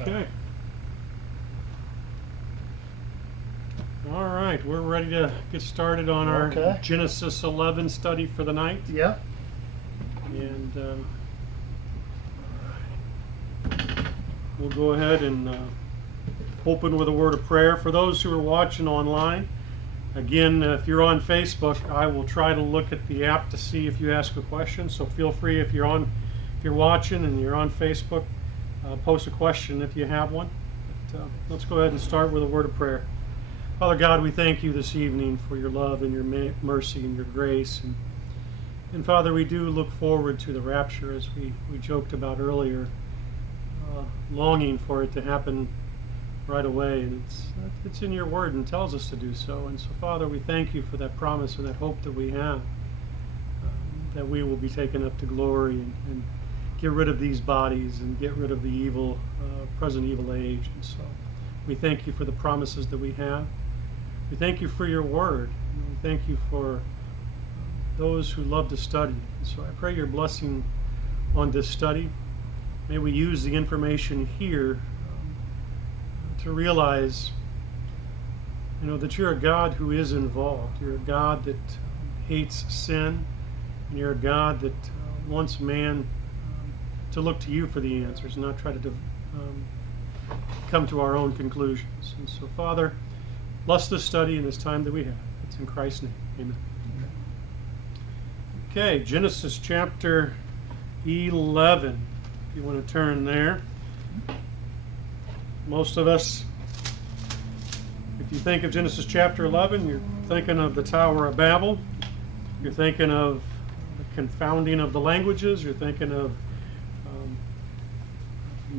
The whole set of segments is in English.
Okay. All right, we're ready to get started on our Genesis 11 study for the night. Yeah. And we'll go ahead and open with a word of prayer. For those who are watching online, again, if you're on Facebook, I will try to look at the app to see if you ask a question. So feel free, if you're watching and you're on Facebook, post a question if you have one. But, let's go ahead and start with a word of prayer. Father God, we thank you this evening for your love and your mercy and your grace. And Father, we do look forward to the rapture, as we joked about earlier, longing for it to happen right away. And it's in your word and tells us to do so. And so, Father, we thank you for that promise and that hope that we have, that we will be taken up to glory and get rid of these bodies and get rid of the evil, present evil age. And so we thank you for the promises that we have. We thank you for your word. We thank you for those who love to study. And so I pray your blessing on this study. May we use the information here to realize, that you're a God who is involved. You're a God that hates sin. And you're a God that wants man to look to you for the answers, and not try to come to our own conclusions. And so, Father, bless this study and this time that we have. It's in Christ's name. Amen. Okay, Genesis chapter 11. If you want to turn there. Most of us, if you think of Genesis chapter 11, you're thinking of the Tower of Babel. You're thinking of the confounding of the languages. You're thinking of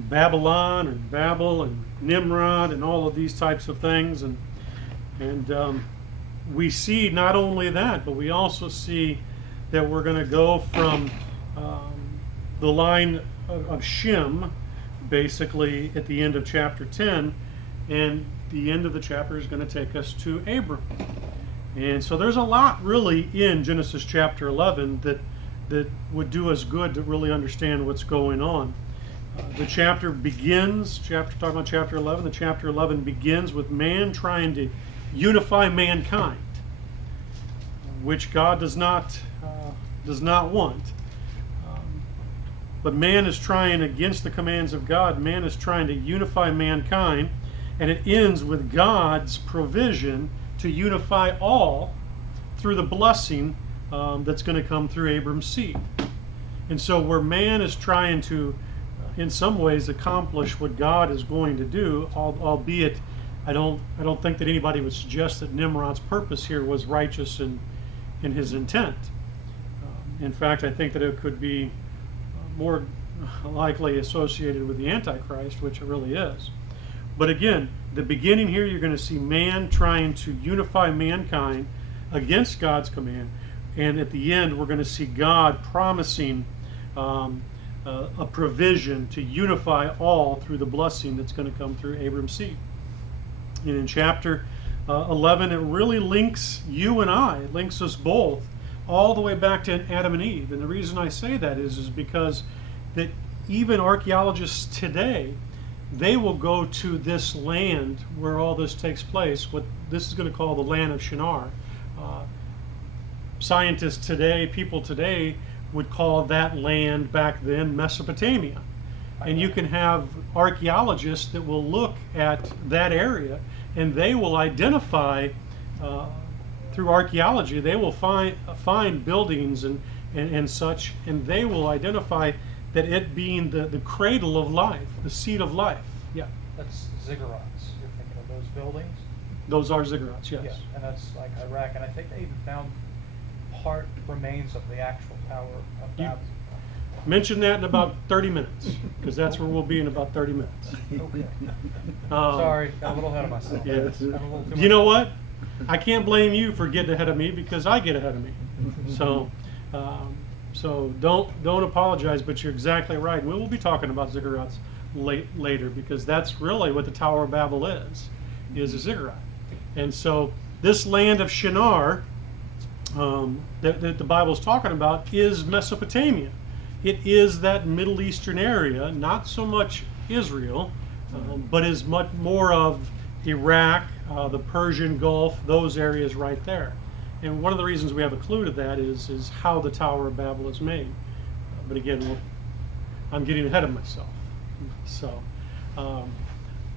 Babylon and Babel and Nimrod and all of these types of things. And we see not only that, but we also see that we're going to go from the line of Shem, basically at the end of chapter 10, and the end of the chapter is going to take us to Abram. And so there's a lot really in Genesis chapter 11 that would do us good to really understand what's going on. The chapter begins, talking about chapter 11, the chapter 11 begins with man trying to unify mankind, which God does not want. But man is trying, against the commands of God, man is trying to unify mankind, and it ends with God's provision to unify all through the blessing that's going to come through Abram's seed. And so where man is trying to, in some ways, accomplish what God is going to do, albeit I don't think that anybody would suggest that Nimrod's purpose here was righteous in his intent. In fact, I think that it could be more likely associated with the Antichrist, which it really is. But again, the beginning here, you're going to see man trying to unify mankind against God's command, and at the end, we're going to see God promising a provision to unify all through the blessing that's going to come through Abram's seed. And in chapter 11, it really links you and I, it links us both, all the way back to Adam and Eve. And the reason I say that is because that even archaeologists today, they will go to this land where all this takes place, what this is going to call the land of Shinar. Scientists today, people today, would call that land back then Mesopotamia. And you can have archaeologists that will look at that area, and they will identify through archaeology, they will find buildings and such, and they will identify that it being the cradle of life, the seed of life. Yeah. That's ziggurats. You're thinking of those buildings? Those are ziggurats, yes. Yeah, and that's like Iraq, and I think they even found part remains of the actual Tower of Babel. Mention that in about 30 minutes, because that's where we'll be in about 30 minutes. Okay. Sorry, got a little ahead of myself. Yes. You know what? I can't blame you for getting ahead of me, because I get ahead of me. So don't apologize, but you're exactly right. We will be talking about ziggurats later, because that's really what the Tower of Babel is a ziggurat. And so this land of Shinar that the Bible is talking about is Mesopotamia. It is that Middle Eastern area, not so much Israel, but is much more of Iraq, the Persian Gulf, those areas right there. And one of the reasons we have a clue to that is how the Tower of Babel is made. But again, I'm getting ahead of myself. So,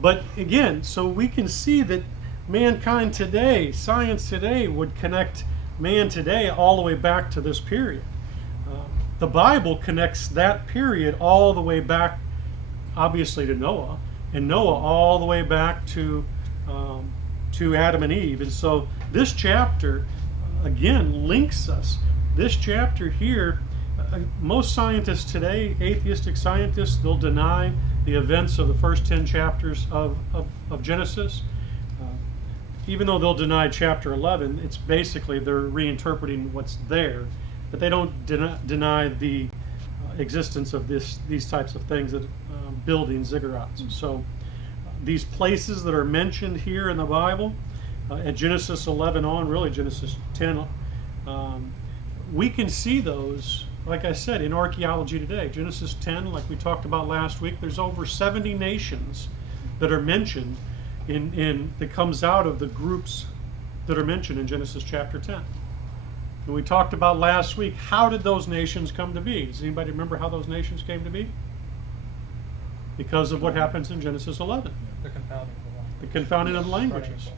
but again, so we can see that mankind today, science today, would connect man today all the way back to this period. The Bible connects that period all the way back, obviously, to Noah, and Noah all the way back to Adam and Eve. And so this chapter, again, links us. This chapter here, most scientists today, atheistic scientists, they'll deny the events of the first 10 chapters of Genesis. Even though they'll deny chapter 11, it's basically they're reinterpreting what's there, but they don't deny the existence of these types of things, that building ziggurats. So these places that are mentioned here in the Bible, at Genesis 11 on, really Genesis 10, we can see those, like I said, in archaeology today. Genesis 10, like we talked about last week, there's over 70 nations that are mentioned that comes out of the groups that are mentioned in Genesis chapter 10. And we talked about last week, how did those nations come to be? Does anybody remember how those nations came to be? Because of what happens in Genesis 11. The confounding of the language. The confounding of the languages.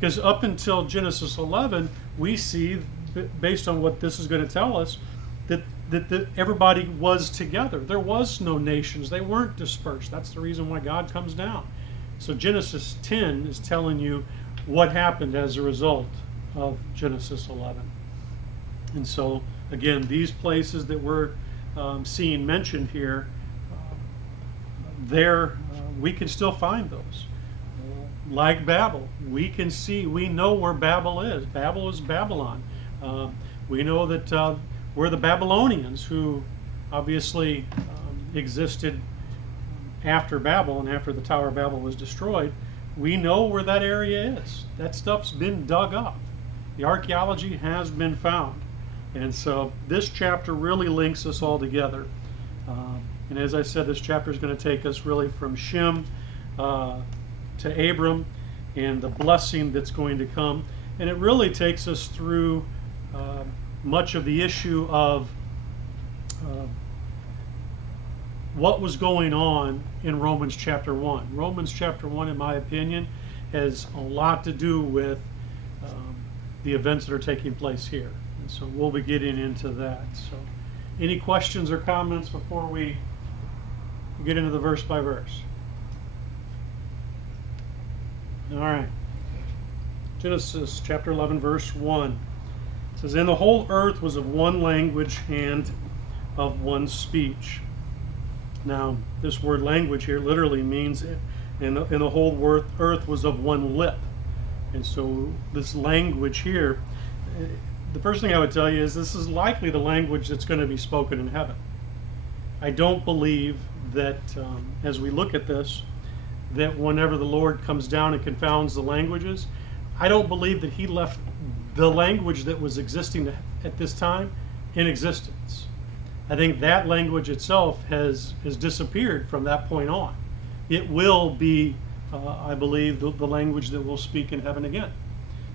Because up until Genesis 11, we see, based on what this is going to tell us, that everybody was together. There was no nations. They weren't dispersed. That's the reason why God comes down. So Genesis 10 is telling you what happened as a result of Genesis 11. And so, again, these places that we're seeing mentioned here, we can still find those. Like Babel, we can see, we know where Babel is. Babel is Babylon. We know that we're the Babylonians, who obviously existed after Babel and after the Tower of Babel was destroyed. We know where that area is. That stuff's been dug up. The archaeology has been found. And so this chapter really links us all together. And as I said, this chapter is going to take us really from Shem to Abram and the blessing that's going to come. And it really takes us through much of the issue of what was going on in Romans chapter 1. Romans chapter 1, in my opinion, has a lot to do with the events that are taking place here. And so we'll be getting into that. So any questions or comments before we get into the verse by verse? All right. Genesis chapter 11, verse 1. It says, "And the whole earth was of one language and of one speech." Now, this word language here literally means, and the whole earth was of one lip. And so this language here, the first thing I would tell you is this is likely the language that's going to be spoken in heaven. I don't believe that, as we look at this, that whenever the Lord comes down and confounds the languages, I don't believe that he left the language that was existing at this time in existence. I think that language itself has disappeared from that point on. It will be, I believe, the language that we'll speak in heaven again.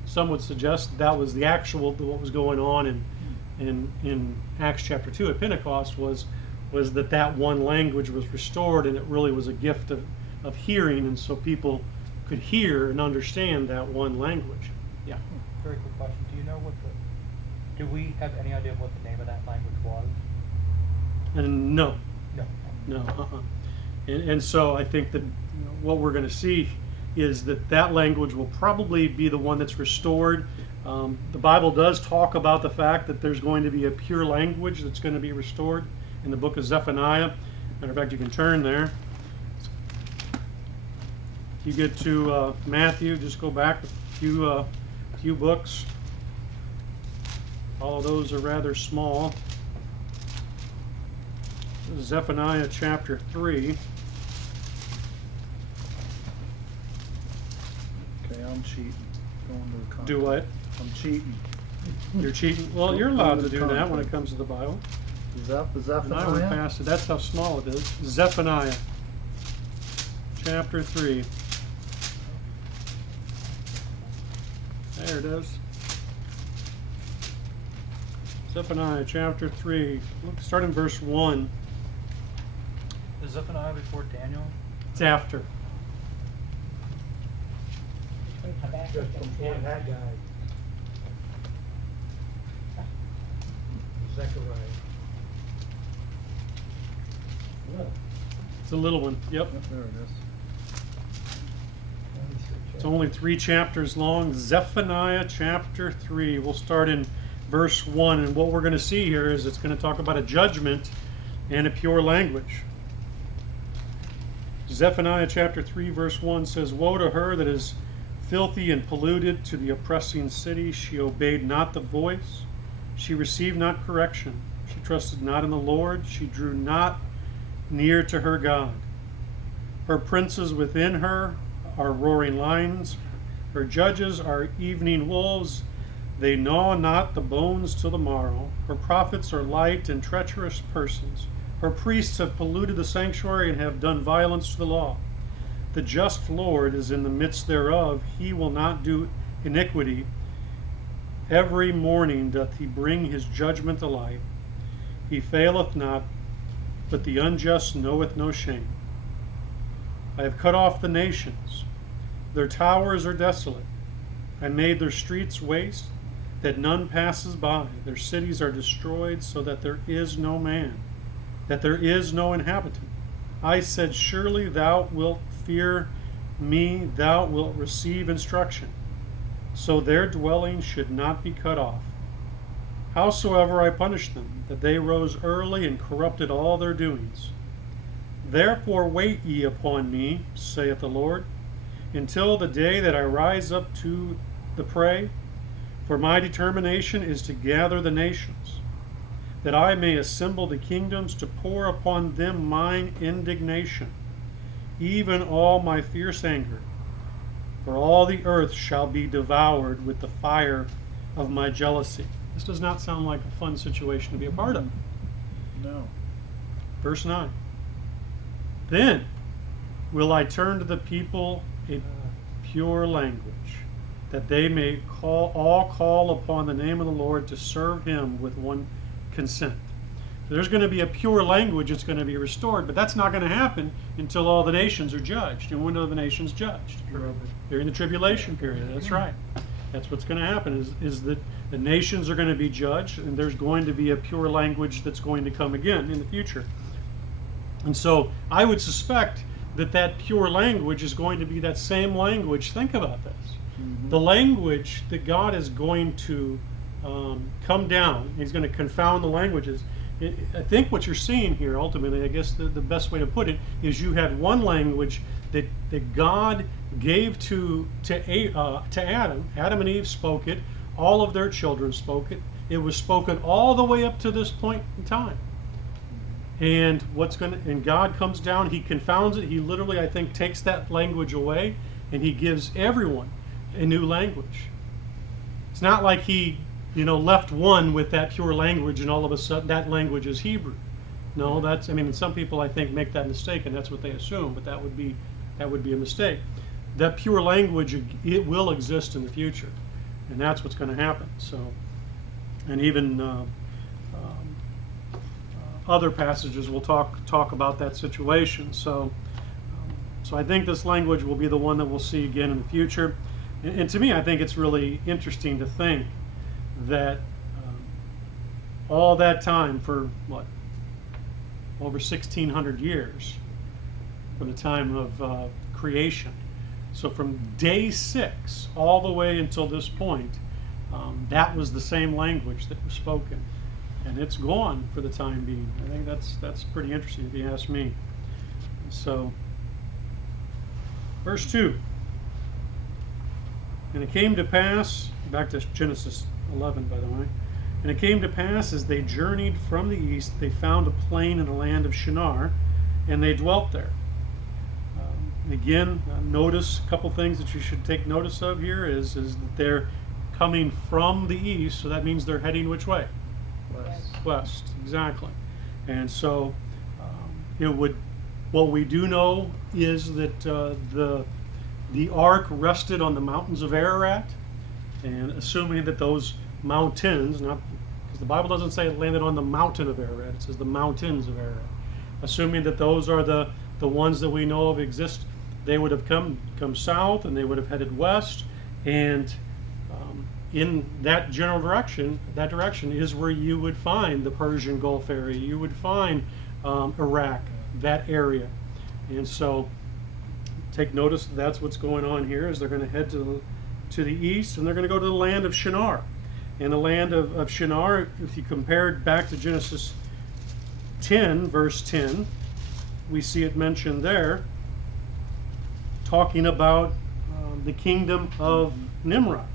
Some would suggest that was the actual, what was going on in Acts chapter 2 at Pentecost was that one language was restored, and it really was a gift of hearing, and so people could hear and understand that one language. Yeah. Very quick question. Do we have any idea of what the name of that language was? And no. No. And so I think that what we're going to see is that language will probably be the one that's restored. The Bible does talk about the fact that there's going to be a pure language that's going to be restored in the book of Zephaniah. Matter of fact, you can turn there. If you get to Matthew, just go back a few books. All of those are rather small. Zephaniah chapter 3. Okay, I'm cheating. Going to the content. Do what? I'm cheating. You're cheating? Well, you're allowed to do that when it comes to the Bible. And I went Zephaniah? past it. That's how small it is. Zephaniah chapter 3. There it is. Zephaniah chapter 3. Look, start in verse 1. Is Zephaniah before Daniel? It's after. Just before that guy. Zechariah. It's a little one. Yep. Yep, there it is. It's only 3 chapters long. Zephaniah chapter 3. We'll start in verse 1. And what we're going to see here is it's going to talk about a judgment and a pure language. Zephaniah chapter 3 verse 1 says, "Woe to her that is filthy and polluted, to the oppressing city. She obeyed not the voice. She received not correction. She trusted not in the Lord. She drew not near to her God. Her princes within her are roaring lions. Her judges are evening wolves. They gnaw not the bones till the morrow. Her prophets are light and treacherous persons. Her priests have polluted the sanctuary and have done violence to the law. The just Lord is in the midst thereof. He will not do iniquity. Every morning doth he bring his judgment to light. He faileth not, but the unjust knoweth no shame. I have cut off the nations. Their towers are desolate. I made their streets waste, that none passes by. Their cities are destroyed, so that there is no man, that there is no inhabitant. I said, surely thou wilt fear me, thou wilt receive instruction. So their dwelling should not be cut off. Howsoever I punished them, that they rose early and corrupted all their doings. Therefore wait ye upon me, saith the Lord, until the day that I rise up to the prey. For my determination is to gather the nations, that I may assemble the kingdoms, to pour upon them mine indignation, even all my fierce anger. For all the earth shall be devoured with the fire of my jealousy. This does not sound like a fun situation to be a part of. No. Verse 9. Then will I turn to the people a pure language, that they may call upon the name of the Lord, to serve him with one consent. There's going to be a pure language that's going to be restored, but that's not going to happen until all the nations are judged. And when are the nations judged? During the tribulation period. That's right. That's what's going to happen, is that the nations are going to be judged, and there's going to be a pure language that's going to come again in the future. And so I would suspect that that pure language is going to be that same language. Think about this. Mm-hmm. The language that God is going to come down, he's going to confound the languages. I think what you're seeing here, ultimately, I guess the best way to put it, is you had one language that God gave to Adam. Adam and Eve spoke it. All of their children spoke it. It was spoken all the way up to this point in time. And and God comes down, he confounds it. He literally, I think, takes that language away, and he gives everyone a new language. It's not like he, left one with that pure language and all of a sudden that language is Hebrew. No, some people, I think, make that mistake, and that's what they assume, but that would be a mistake. That pure language, it will exist in the future, and that's what's going to happen. So, and even other passages will talk about that situation. So I think this language will be the one that we'll see again in the future. And to me, I think it's really interesting to think that all that time, for over 1,600 years, from the time of creation. So from day 6 all the way until this point, that was the same language that was spoken. And it's gone for the time being. I think that's pretty interesting, if you ask me. So, verse 2. And it came to pass, back to Genesis 11, by the way. And it came to pass, as they journeyed from the east, they found a plain in the land of Shinar, and they dwelt there. Again, notice a couple things that you should take notice of here is that they're coming from the east, so that means they're heading which way? West. West, exactly. And so it would What we do know is that the ark rested on the mountains of Ararat, and assuming that those mountains, not because the Bible doesn't say it landed on the mountain of Ararat, it says the mountains of Ararat. Assuming that those are the ones that we know of exist, they would have come south and they would have headed west, and in that general direction, that direction is where you would find the Persian Gulf area. You would find Iraq, that area, and so take notice that's what's going on here. Is they're going to head to the east, and they're going to go to the land of Shinar. And the land of Shinar, if you compare it back to Genesis 10, verse 10, we see it mentioned there, talking about the kingdom of Nimrod.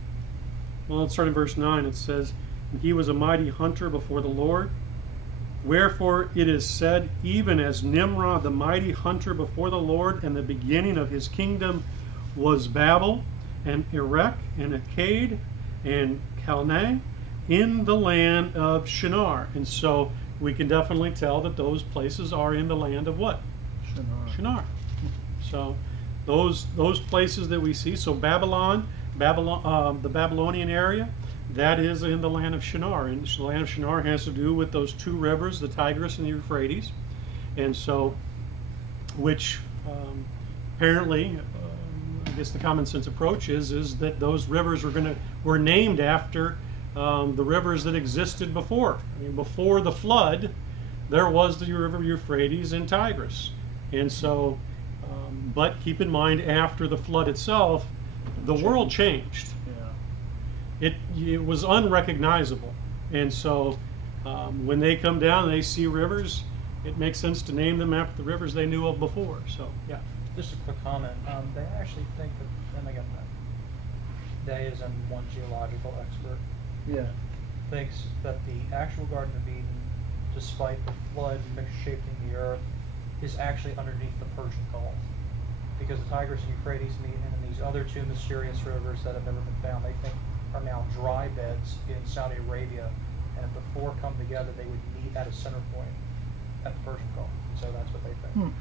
Well, let's start in verse 9. It says, "And he was a mighty hunter before the Lord. Wherefore it is said, even as Nimrod the mighty hunter before the Lord, and the beginning of his kingdom was Babel, and Erech, and Akkad, and Calneh, in the land of Shinar." And so we can definitely tell that those places are in the land of what? Shinar. So those places that we see, so Babylon, the Babylonian area, that is in the land of Shinar. And the land of Shinar has to do with those two rivers, the Tigris and the Euphrates. And so, which apparently, I guess the common sense approach is that those rivers were named after the rivers that existed before. I mean, before the flood, there was the river Euphrates and Tigris. And so, but keep in mind, after the flood itself, the world changed. It was unrecognizable, and so when they come down and they see rivers, it makes sense to name them after the rivers they knew of before. So yeah. Just a quick comment. They actually think that, and again, Day isn't one geological expert, Yeah. thinks that the actual Garden of Eden, despite the flood shaping the earth, is actually underneath the Persian Gulf. Because the Tigris and Euphrates meet, and then these other two mysterious rivers that have never been found, they think are now dry beds in Saudi Arabia, and if the four come together, they would meet at a center point at the Persian Gulf. So that's what they think.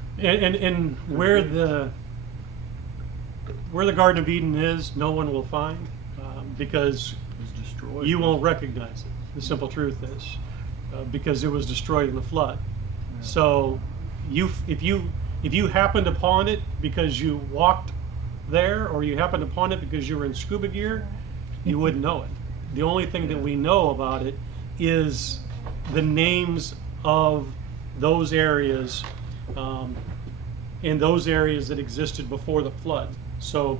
And where the Garden of Eden is, no one will find, because It was destroyed. you won't recognize it. The simple truth is, because it was destroyed in the flood. Yeah. So if you happened upon it because you walked there, or you happened upon it because you were in scuba gear, you wouldn't know it. The only thing that we know about it is the names of those areas, and those areas that existed before the flood. So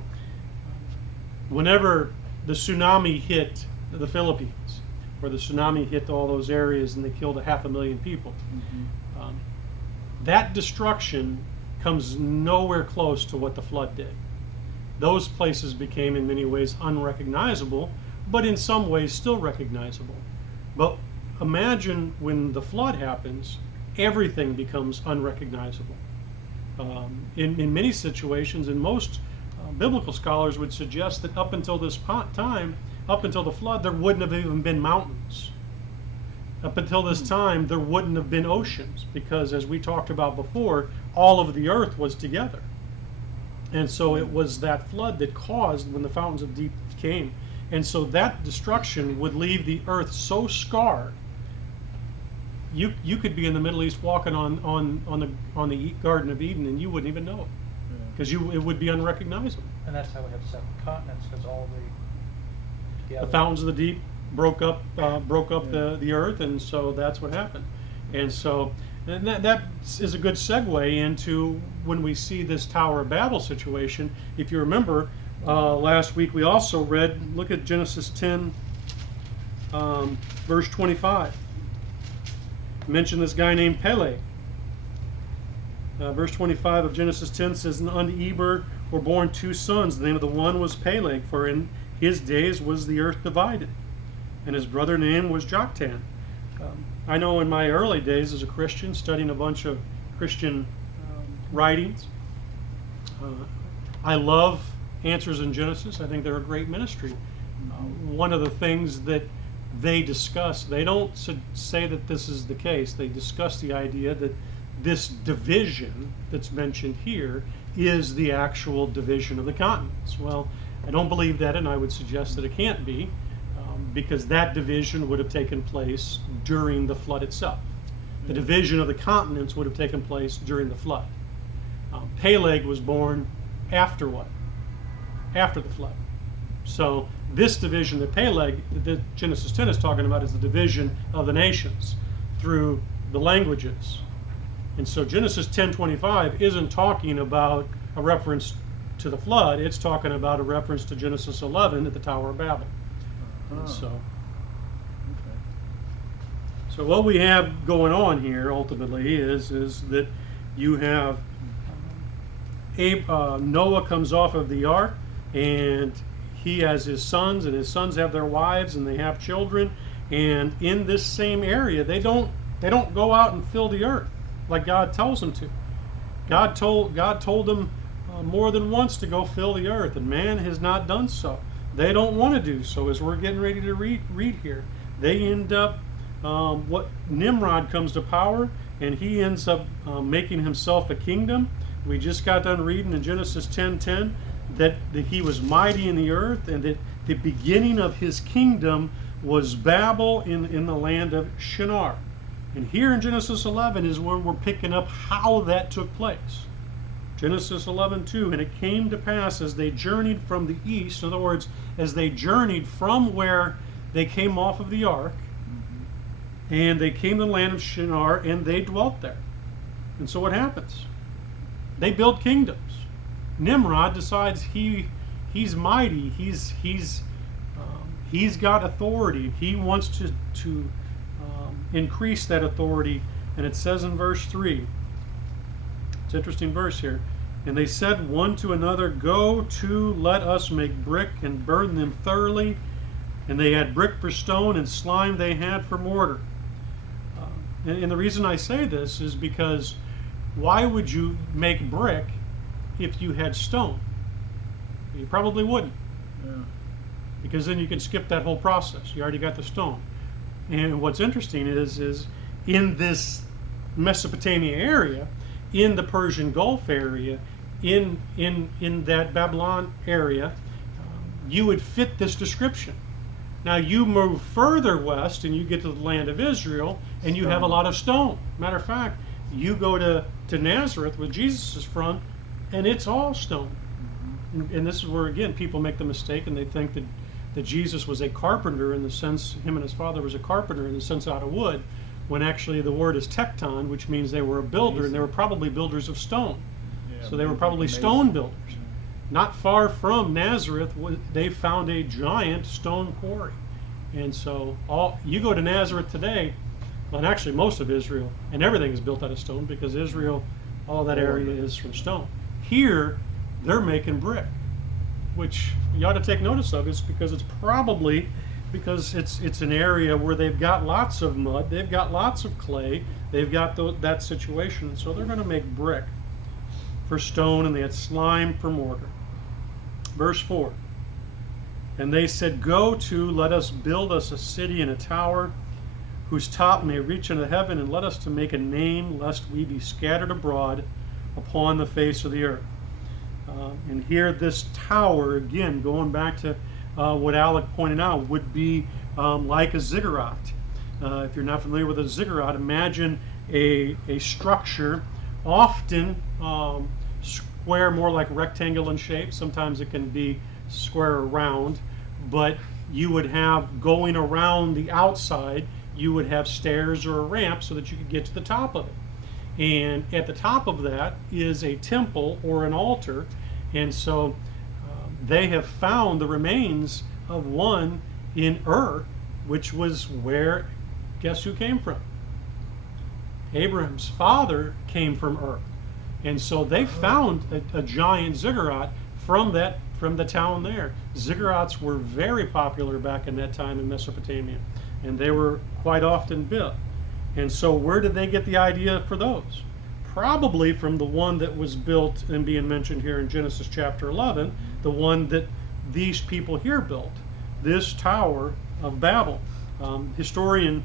whenever the tsunami hit the Philippines, or the tsunami hit all those areas and they killed 500,000 people, that destruction comes nowhere close to what the flood did. Those places became in many ways unrecognizable, but in some ways still recognizable. But imagine when the flood happens, everything becomes unrecognizable. In many situations, and most biblical scholars would suggest that up until this time, up until the flood, there wouldn't have even been mountains. Up until this time, there wouldn't have been oceans, because as we talked about before, all of the earth was together. And so it was that flood that caused when the fountains of deep came. And so that destruction would leave the earth so scarred. You could be in the Middle East walking on the Garden of Eden and you wouldn't even know it, because it would be unrecognizable. And that's how we have 7 continents, because all The fountains of the deep broke up the earth, and so that's what happened. And so that is a good segue into when we see this Tower of Babel situation. If you remember, last week we also read, look at Genesis 10, verse 25. Mention this guy named Peleg. Verse 25 of Genesis 10 says, "And unto Eber were born 2 sons. The name of the one was Peleg, for in his days was the earth divided. And his brother name was Joktan." I know in my early days as a Christian, studying a bunch of Christian writings, I love Answers in Genesis. I think they're a great ministry. One of the things that they discuss, they don't say that this is the case. They discuss the idea that this division that's mentioned here is the actual division of the continents. Well, I don't believe that, and I would suggest that it can't be, because that division would have taken place during the flood itself. The division of the continents would have taken place during the flood. Peleg was born after what? After the flood. So this division that Peleg, that Genesis 10 is talking about, is the division of the nations through the languages. And so Genesis 10:25 isn't talking about a reference to the flood, it's talking about a reference to Genesis 11 at the Tower of Babel. And so what we have going on here ultimately is that you have Noah comes off of the ark, and he has his sons, and his sons have their wives, and they have children. And in this same area, they don't go out and fill the earth like God tells them to. God told them more than once to go fill the earth, and man has not done so. They don't want to do so. As we're getting ready to read here, they end up what Nimrod comes to power, and he ends up making himself a kingdom. We just got done reading in Genesis 10:10 that he was mighty in the earth, and that the beginning of his kingdom was Babel in the land of Shinar. And here in Genesis 11 is where we're picking up how that took place. Genesis 11:2, and it came to pass as they journeyed from the east, in other words, as they journeyed from where they came off of the ark, and they came to the land of Shinar, and they dwelt there. And so what happens? They build kingdoms. Nimrod decides he's mighty. He's got authority. He wants to increase that authority. And it says in verse 3, it's an interesting verse here. And they said one to another, "Go to, let us make brick and burn them thoroughly." And they had brick for stone, and slime they had for mortar. And the reason I say this is because why would you make brick if you had stone? You probably wouldn't. Yeah. Because then you could skip that whole process. You already got the stone. And what's interesting is in this Mesopotamia area, in the Persian Gulf area, in that Babylon area, you would fit this description. Now you move further west and you get to the land of Israel, and you have a lot of stone. Matter of fact, you go to Nazareth, where Jesus is from, and it's all stone. And this is where, again, people make the mistake, and they think that Jesus was a carpenter in the sense, him and his father was a carpenter in the sense out of wood, when actually the word is tekton, which means they were a builder, and they were probably builders of stone. Yeah, So they were probably stone builders. Not far from Nazareth, they found a giant stone quarry. And so you go to Nazareth today, and actually most of Israel, and everything is built out of stone, because Israel, all that area is from stone. Here, they're making brick, which you ought to take notice of. It's because it's probably because it's an area where they've got lots of mud, they've got lots of clay, they've got that situation, and so they're going to make brick for stone, and they had slime for mortar. Verse 4, and they said, "Go to, let us build us a city and a tower, whose top may reach into heaven, and let us to make a name, lest we be scattered abroad upon the face of the earth." And here this tower, again, going back to what Alec pointed out, would be like a ziggurat. If you're not familiar with a ziggurat, imagine a structure, often square, more like rectangle in shape. Sometimes it can be square or round, but you would have, going around the outside, you would have stairs or a ramp so that you could get to the top of it. And at the top of that is a temple or an altar. And so they have found the remains of one in Ur, which was where, guess who came from? Abraham's father came from Ur. And so they found a giant ziggurat from the town there. Ziggurats were very popular back in that time in Mesopotamia, and they were quite often built. And so where did they get the idea for those? Probably from the one that was built and being mentioned here in Genesis chapter 11, the one that these people here built, this Tower of Babel. Historians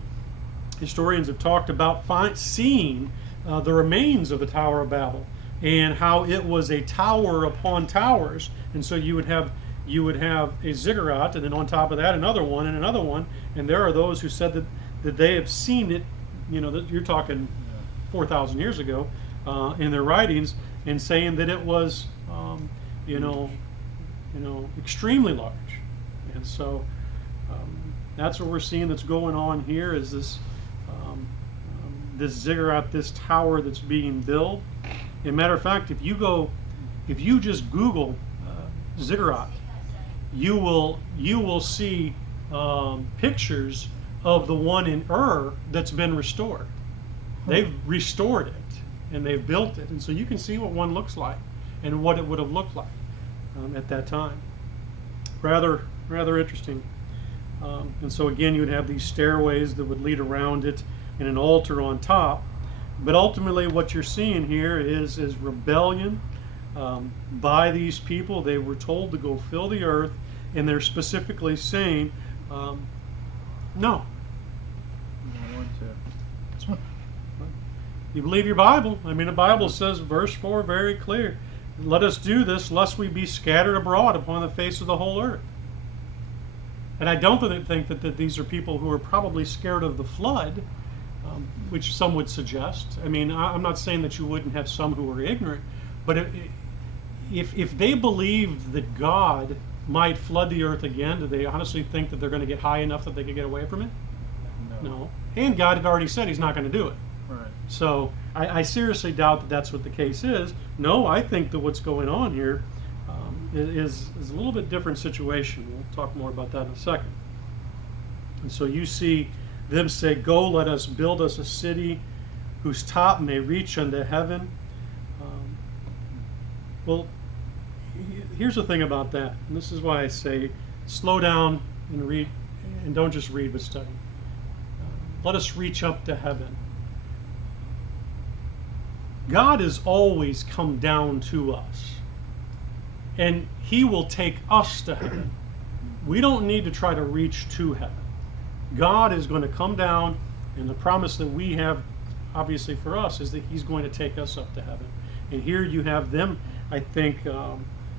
have talked about seeing the remains of the Tower of Babel, and how it was a tower upon towers. And so you would have a ziggurat, and then on top of that another one and another one. And there are those who said that they have seen it. You know, that you're talking 4,000 years ago in their writings, and saying that it was extremely large. And so that's what we're seeing that's going on here, is this this ziggurat, this tower that's being built. As a matter of fact, if you just Google ziggurat, you will see pictures of the one in Ur that's been restored. They've restored it and they've built it, and so you can see what one looks like and what it would have looked like at that time. Rather interesting. And so again, you would have these stairways that would lead around it, and an altar on top. But ultimately, what you're seeing here is rebellion by these people. They were told to go fill the earth, and they're specifically saying, no. I want to. You believe your Bible? I mean, the Bible says, verse 4, very clear. Let us do this, lest we be scattered abroad upon the face of the whole earth. And I don't think that these are people who are probably scared of the flood, which some would suggest. I mean, I'm not saying that you wouldn't have some who are ignorant, but if they believed that God might flood the earth again, do they honestly think that they're going to get high enough that they could get away from it? No. And God had already said he's not going to do it. Right. So I seriously doubt that that's what the case is. No, I think that what's going on here is a little bit different situation. We'll talk more about that in a second. And so you see them say, go, let us build us a city whose top may reach unto heaven. Well, here's the thing about that, and this is why I say slow down and read, and don't just read but study. Let us reach up to heaven. God has always come down to us, and he will take us to heaven. We don't need to try to reach to heaven. God is going to come down, and the promise that we have, obviously for us, is that he's going to take us up to heaven. And here you have them, I think,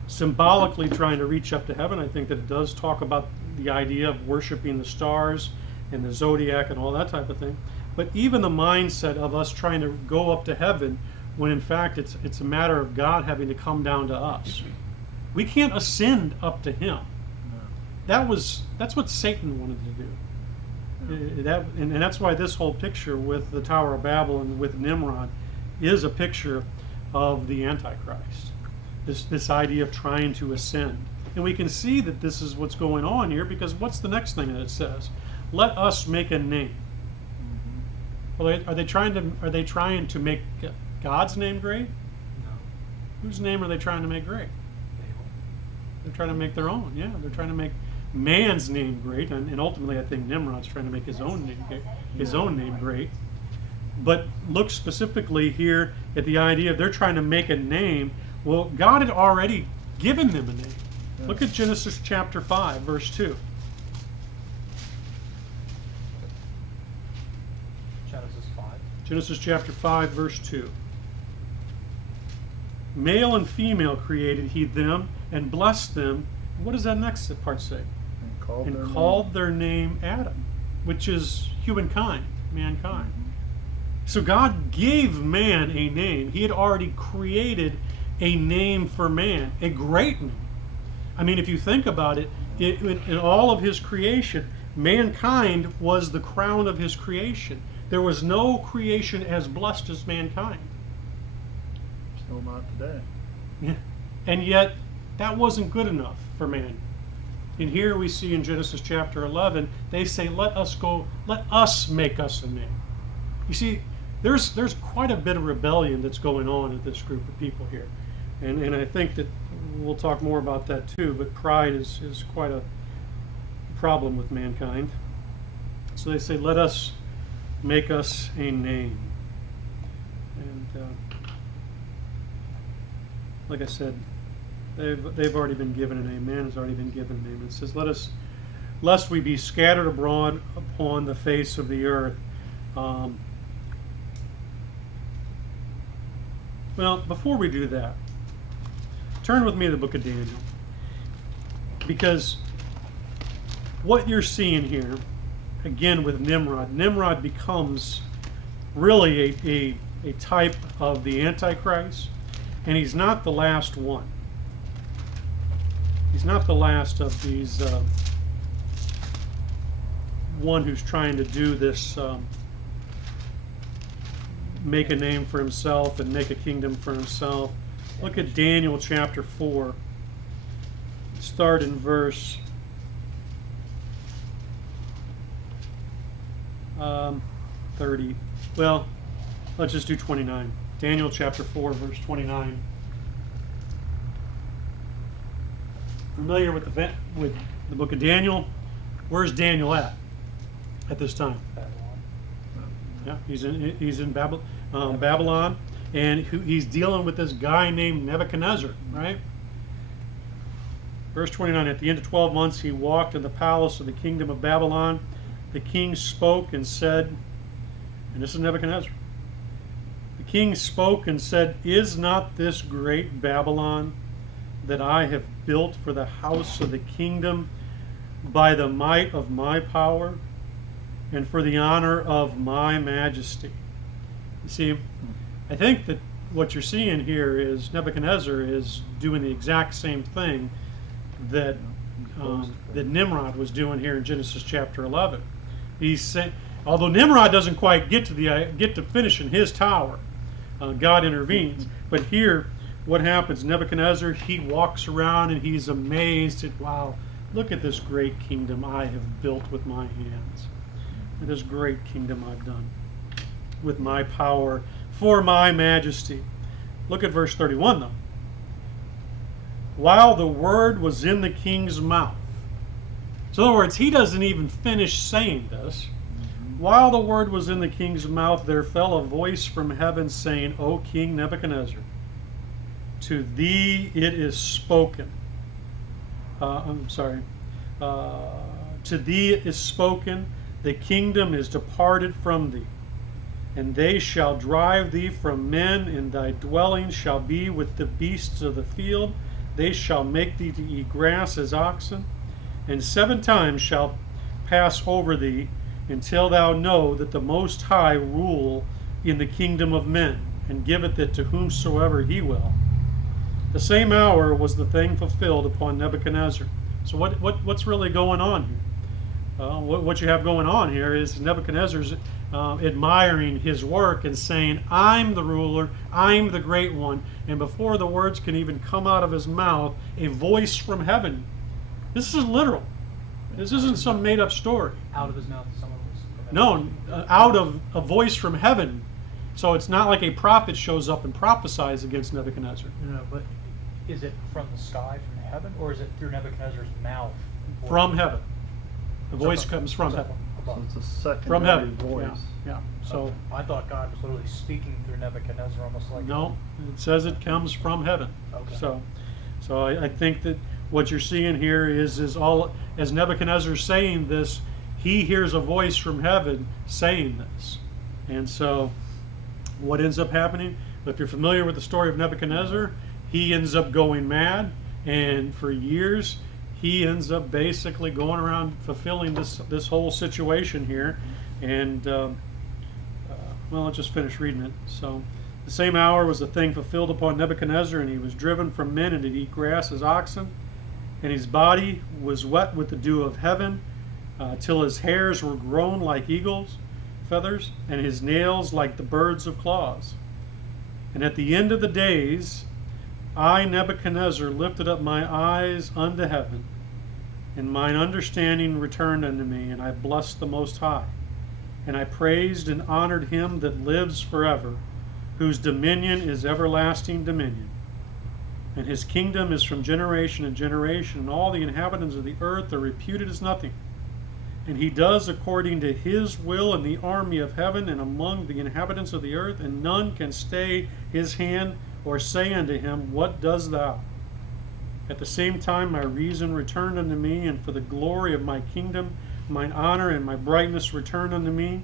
symbolically trying to reach up to heaven. I think that it does talk about the idea of worshiping the stars and the zodiac and all that type of thing. But even the mindset of us trying to go up to heaven, when in fact it's a matter of God having to come down to us. We can't ascend up to him. That's what Satan wanted to do. And that's why this whole picture with the Tower of Babel and with Nimrod is a picture of the Antichrist. This idea of trying to ascend. And we can see that this is what's going on here, because what's the next thing that it says? Let us make a name. Well, are they trying to make God's name great? No. Whose name are they trying to make great? They're trying to make their own. Yeah, they're trying to make man's name great, and ultimately, I think Nimrod's trying to make his own name great. But look specifically here at the idea of they're trying to make a name. Well, God had already given them a name. Look at Genesis chapter 5, verse 2. Genesis 5. Genesis chapter 5, verse 2. Male and female created he them, and blessed them. What does that next part say? And called their name Adam, which is humankind, mankind. So God gave man a name. He had already created a name for man, a great name. I mean, if you think about it, in all of his creation, mankind was the crown of his creation. There was no creation as blessed as mankind. Still not today. Yeah. And yet, that wasn't good enough for man. And here we see in Genesis chapter 11, they say, let us make us a name. You see, there's quite a bit of rebellion that's going on in this group of people here. And I think that we'll talk more about that too, but pride is quite a problem with mankind. So they say, let us make us a name. And like I said, they've already been given a name. Man has already been given a name. It says, lest we be scattered abroad upon the face of the earth. Well, before we do that, turn with me to the book of Daniel. Because what you're seeing here, again with Nimrod, Nimrod becomes really a type of the Antichrist, and he's not the last one. He's not the last of these one who's trying to do this, make a name for himself and make a kingdom for himself. Look at Daniel chapter 4. Start in verse 30. Well, let's just do 29. Daniel chapter 4, verse 29. Familiar with the book of Daniel? Where's Daniel at this time? Babylon. Yeah, he's in Babylon, and he's dealing with this guy named Nebuchadnezzar, right? Verse 29, at the end of 12 months he walked in the palace of the kingdom of Babylon. The king spoke and said, and this is Nebuchadnezzar. The king spoke and said, is not this great Babylon that I have built for the house of the kingdom by the might of my power and for the honor of my majesty? You see, I think that what you're seeing here is Nebuchadnezzar is doing the exact same thing that that Nimrod was doing here in Genesis chapter 11. He's saying, although Nimrod doesn't quite get to finishing his tower, God intervenes. But here, what happens? Nebuchadnezzar, he walks around and he's amazed at, wow, look at this great kingdom I have built with my hands. This great kingdom I've done with my power for my majesty. Look at verse 31 though. While the word was in the king's mouth. So in other words, he doesn't even finish saying this. While the word was in the king's mouth, there fell a voice from heaven saying, O King Nebuchadnezzar, to thee it is spoken. To thee it is spoken, the kingdom is departed from thee, and they shall drive thee from men, and thy dwelling shall be with the beasts of the field. They shall make thee to eat grass as oxen, and 7 times shall pass over thee, until thou know that the Most High rule in the kingdom of men, and giveth it to whomsoever he will. The same hour was the thing fulfilled upon Nebuchadnezzar. So what's really going on here? What you have going on here is Nebuchadnezzar's admiring his work and saying, I'm the ruler, I'm the great one. And before the words can even come out of his mouth, a voice from heaven. This is literal. This isn't some made up story. Out of his mouth, someone was. No, out of a voice from heaven. So it's not like a prophet shows up and prophesies against Nebuchadnezzar. No, but is it from the sky, from heaven, or is it through Nebuchadnezzar's mouth? From heaven. The voice comes from heaven. So it's a secondary From heaven. voice. Yeah. So I thought God was literally speaking through Nebuchadnezzar, almost like. no, it says it comes from heaven. Okay. So I think that what you're seeing here is all, as Nebuchadnezzar's saying this, he hears a voice from heaven saying this. And so what ends up happening, if you're familiar with the story of Nebuchadnezzar, he ends up going mad, and for years he ends up basically going around fulfilling this whole situation here. And well, let's just finish reading it. So the same hour was the thing fulfilled upon Nebuchadnezzar, and he was driven from men and did eat grass as oxen, and his body was wet with the dew of heaven, till his hairs were grown like eagles' feathers, and his nails like the birds of claws. And at the end of the days, I, Nebuchadnezzar, lifted up my eyes unto heaven, and mine understanding returned unto me, and I blessed the Most High. And I praised and honored him that lives forever, whose dominion is everlasting dominion. And his kingdom is from generation to generation, and all the inhabitants of the earth are reputed as nothing. And he does according to his will in the army of heaven and among the inhabitants of the earth, and none can stay his hand or say unto him, What doest thou? At the same time my reason returned unto me, and for the glory of my kingdom mine honor and my brightness returned unto me.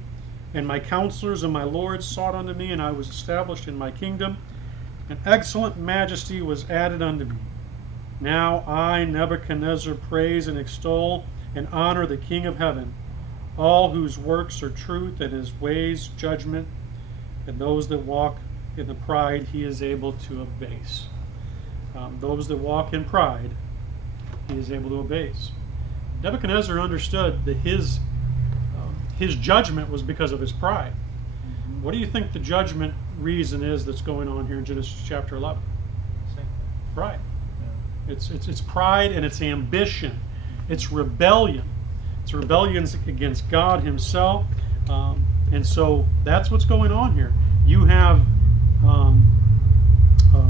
And my counselors and my lords sought unto me, and I was established in my kingdom. and excellent majesty was added unto me. Now I, Nebuchadnezzar, praise and extol and honor the King of heaven, all whose works are truth and his ways judgment, and those that walk in the pride he is able to abase. Those that walk in pride he is able to abase. Nebuchadnezzar understood that his judgment was because of his pride. What do you think the judgment reason is that's going on here in Genesis chapter 11? Pride. It's pride and it's ambition. It's rebellion. It's rebellion against God himself. And so that's what's going on here. You have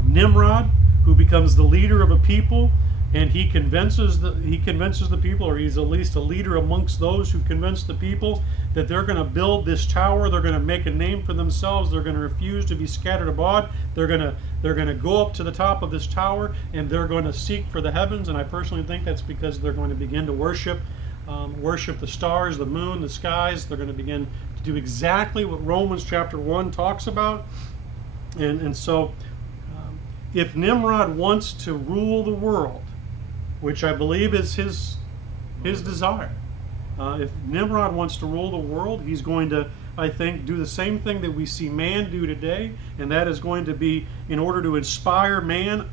Nimrod, who becomes the leader of a people, and he convinces the people, or he's at least a leader amongst those who convince the people that they're going to build this tower. They're going to make a name for themselves. They're going to refuse to be scattered abroad. They're going to go up to the top of this tower, and they're going to seek for the heavens. And I personally think that's because they're going to begin to worship the stars, the moon, the skies. They're going to begin to do exactly what Romans chapter 1 talks about. And so if Nimrod wants to rule the world, which I believe is his desire, if Nimrod wants to rule the world, he's going to, I think, do the same thing that we see man do today, and that is going to be, in order to inspire man,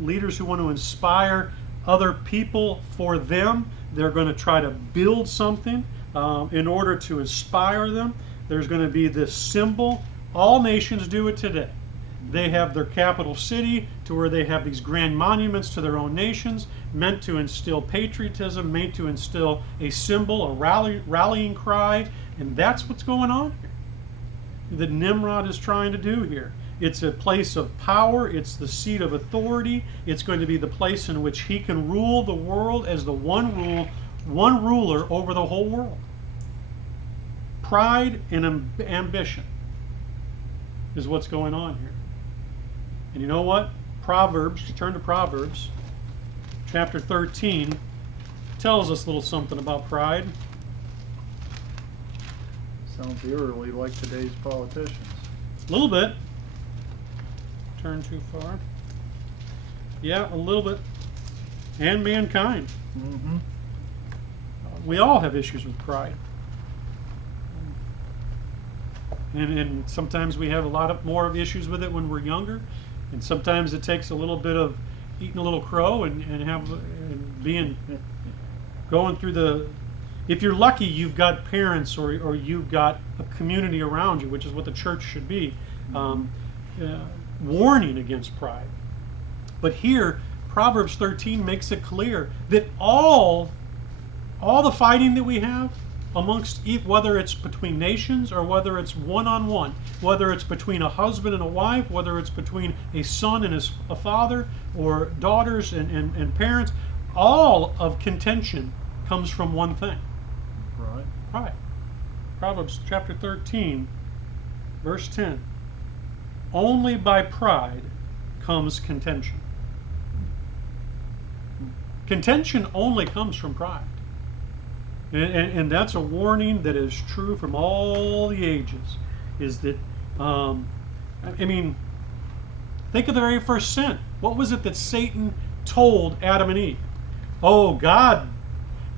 leaders who want to inspire other people for them, they're going to try to build something in order to inspire them. There's going to be this symbol. All nations do it today. They have their capital city to where they have these grand monuments to their own nations, meant to instill patriotism, meant to instill a symbol, a rallying cry, and that's what's going on here. That Nimrod is trying to do here. It's a place of power. It's the seat of authority. It's going to be the place in which he can rule the world as the one ruler over the whole world. Pride and ambition is what's going on here. And you know what? Proverbs, turn to Proverbs, chapter 13, tells us a little something about pride. Sounds eerily like today's politicians. A little bit. Turn too far. Yeah, a little bit. And mankind. Mm-hmm. We all have issues with pride. And sometimes we have a lot more of issues with it when we're younger. And sometimes it takes a little bit of eating a little crow and going through the. If you're lucky, you've got parents or you've got a community around you, which is what the church should be, warning against pride. But here, Proverbs 13 makes it clear that all the fighting that we have amongst, whether it's between nations or whether it's one-on-one, whether it's between a husband and a wife, whether it's between a son and a father, or daughters and parents, all of contention comes from one thing. Right. Pride. Proverbs chapter 13, verse 10. Only by pride comes contention. Contention only comes from pride. And that's a warning that is true from all the ages. Is that, I mean, think of the very first sin. What was it that Satan told Adam and Eve? Oh, God,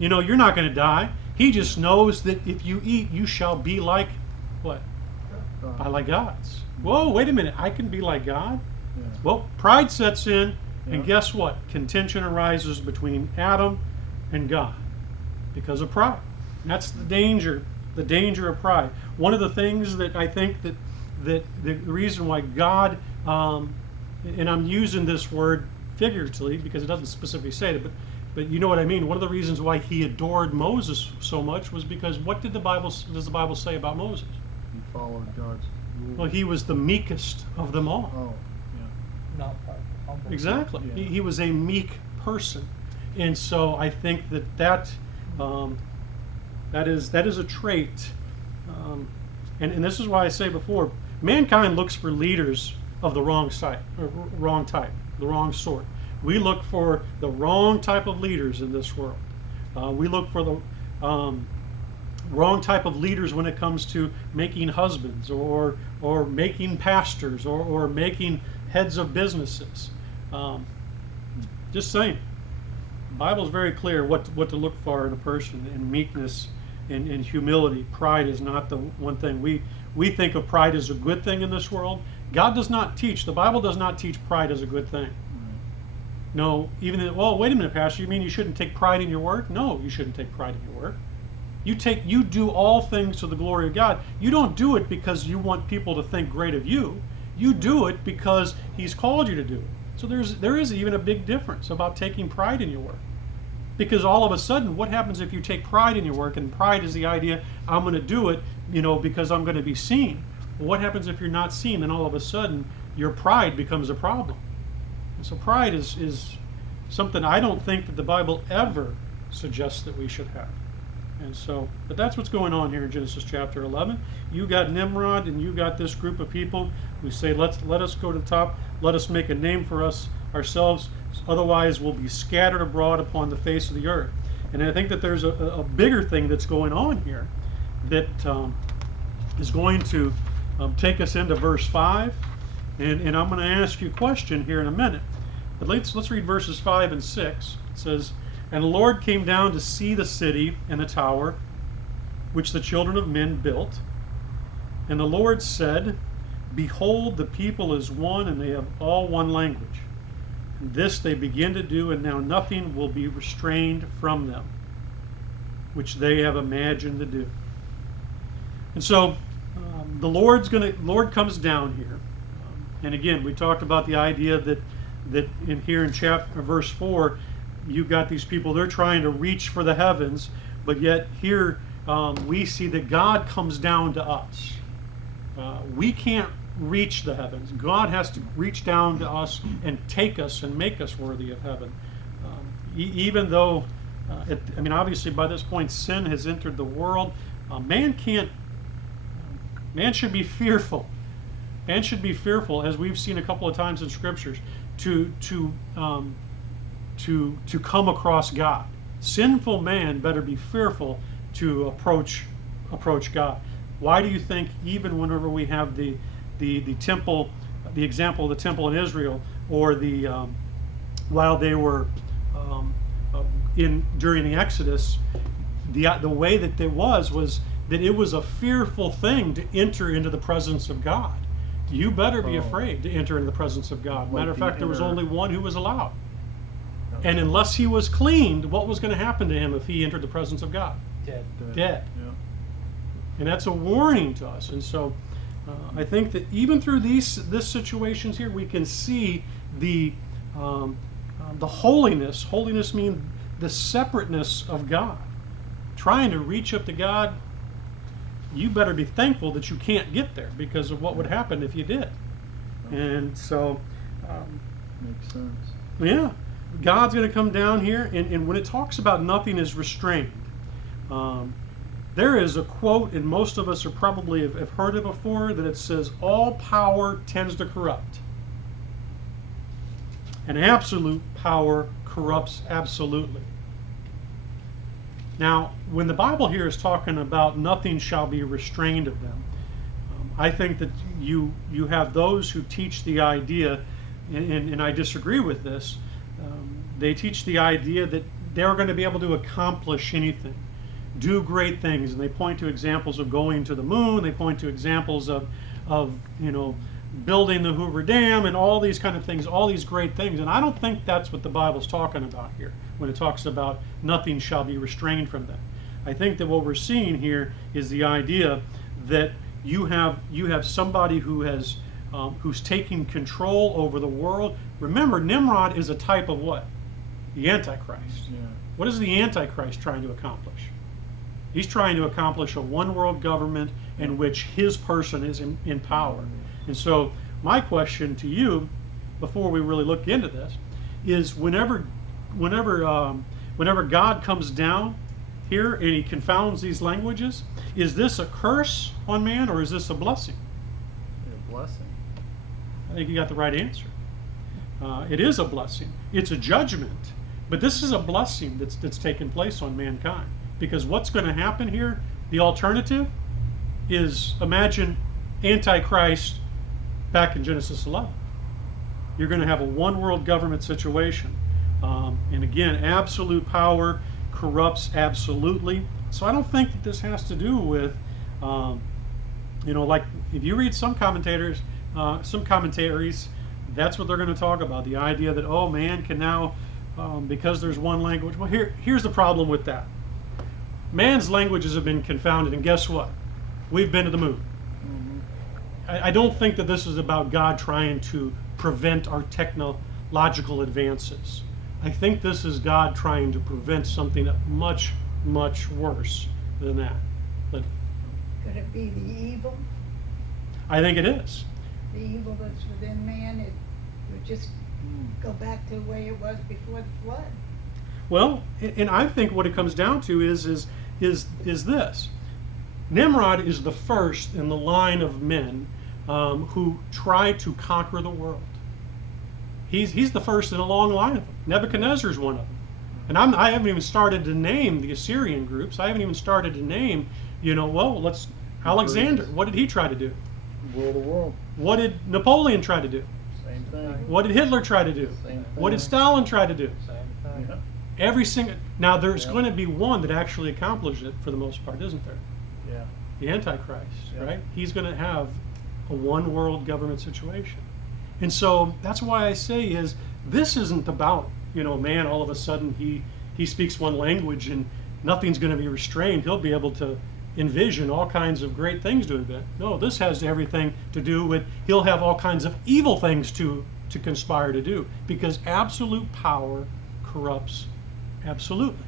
you're not going to die. He just knows that if you eat, you shall be like, what? I like gods. Whoa, wait a minute. I can be like God? Yeah. Well, pride sets in, and Yeah. guess what? Contention arises between Adam and God because of pride. That's the danger of pride. One of the things that I think that the reason why God, and I'm using this word figuratively because it doesn't specifically say it, but you know what I mean. One of the reasons why he adored Moses so much was because what does the Bible say about Moses? He followed God's rules. Well, he was the meekest of them all. Oh, yeah. Not prideful, humble. Exactly. Yeah. He was a meek person, and so I think that is a trait, and this is why I say before, mankind looks for leaders of the wrong type, the wrong sort. We look for the wrong type of leaders in this world. We look for wrong type of leaders when it comes to making husbands or making pastors or making heads of businesses. Just saying. The Bible is very clear what to look for in a person, and meekness and humility. Pride is not the one thing. We think of pride as a good thing in this world. God does not teach, the Bible does not teach pride as a good thing. No, well, wait a minute, Pastor, you mean you shouldn't take pride in your work? No, you shouldn't take pride in your work. You do all things to the glory of God. You don't do it because you want people to think great of you. You do it because He's called you to do it. So there is even a big difference about taking pride in your work. Because all of a sudden, what happens if you take pride in your work? And pride is the idea, I'm going to do it, because I'm going to be seen. Well, what happens if you're not seen? Then all of a sudden, your pride becomes a problem. And so pride is something I don't think that the Bible ever suggests that we should have. And so, but that's what's going on here in Genesis chapter 11. You got Nimrod and you got this group of people who say, let us go to the top, let us make a name for ourselves, otherwise we'll be scattered abroad upon the face of the earth. And I think that there's a bigger thing that's going on here that is going to take us into verse 5. And I'm going to ask you a question here in a minute. But let's read verses 5 and 6. It says, "And the Lord came down to see the city and the tower, which the children of men built. And the Lord said, Behold, the people is one, and they have all one language. And this they begin to do, and now nothing will be restrained from them, which they have imagined to do." And so the Lord comes down here. And again, we talked about the idea that in here in verse 4, you've got these people, they're trying to reach for the heavens, but yet here we see that God comes down to us. We can't reach the heavens. God has to reach down to us and take us and make us worthy of heaven. Even though, obviously by this point sin has entered the world, man should be fearful. Man should be fearful, as we've seen a couple of times in scriptures, to come across God. Sinful man better be fearful to approach God. Why do you think even whenever we have the temple, the example of the temple in Israel, or while they were during the Exodus, the way that it was that it was a fearful thing to enter into the presence of God. You better be afraid to enter into the presence of God. Matter of fact, there was only one who was allowed. And unless he was cleaned, what was going to happen to him if he entered the presence of God? Dead. Yeah. And that's a warning to us. And so I think that even through this situations here, we can see the holiness. Holiness means the separateness of God. Trying to reach up to God, you better be thankful that you can't get there because of what would happen if you did. And so Makes sense. yeah, God's going to come down here, and when it talks about nothing is restrained, there is a quote, and most of us are probably have heard it before, that it says, all power tends to corrupt. And absolute power corrupts absolutely. Now, when the Bible here is talking about nothing shall be restrained of them, I think that you have those who teach the idea, and I disagree with this, they teach the idea that they're going to be able to accomplish anything, do great things, and they point to examples of going to the moon, they point to examples of building the Hoover Dam and all these kind of things, all these great things. And I don't think that's what the Bible's talking about here when it talks about nothing shall be restrained from them. I think that what we're seeing here is the idea that you have somebody who has who's taking control over the world. Remember, Nimrod is a type of what? The Antichrist. Yeah. What is the Antichrist trying to accomplish? He's trying to accomplish a one world government in which his person is in power. And so my question to you, before we really look into this, is whenever God comes down here and he confounds these languages, is this a curse on man or is this a blessing? A blessing. I think you got the right answer. It is a blessing. It's a judgment, but this is a blessing that's taken place on mankind. Because what's going to happen here? The alternative is, imagine Antichrist back in Genesis 11. You're going to have a one world government situation. And again, absolute power corrupts absolutely. So I don't think that this has to do with, like if you read some commentaries, that's what they're going to talk about. The idea that, oh, man can now, because there's one language. Well, here's the problem with that. Man's languages have been confounded, and guess what? We've been to the moon. I don't think that this is about God trying to prevent our technological advances. I think this is God trying to prevent something much, much worse than that. But Could it be the evil? I think it is. The evil that's within man, it would just go back to the way it was before the flood. Well, and I think what it comes down to is this. Nimrod is the first in the line of men who tried to conquer the world. He's the first in a long line of them. Nebuchadnezzar is one of them. And I haven't even started to name the Assyrian groups. I haven't even started to name, Alexander. What did he try to do? Rule the world. What did Napoleon try to do? Same thing. What did Hitler try to do? Same thing. What did Stalin try to do? Same thing. Yeah. Every single. Now there's going to be one that actually accomplished it for the most part, isn't there? Yeah. The Antichrist, Yeah. right? He's going to have a one world government situation. And so that's why I say is this isn't about, man, all of a sudden he speaks one language and nothing's going to be restrained. He'll be able to envision all kinds of great things to invent. No, this has everything to do with he'll have all kinds of evil things to conspire to do, because absolute power corrupts absolutely.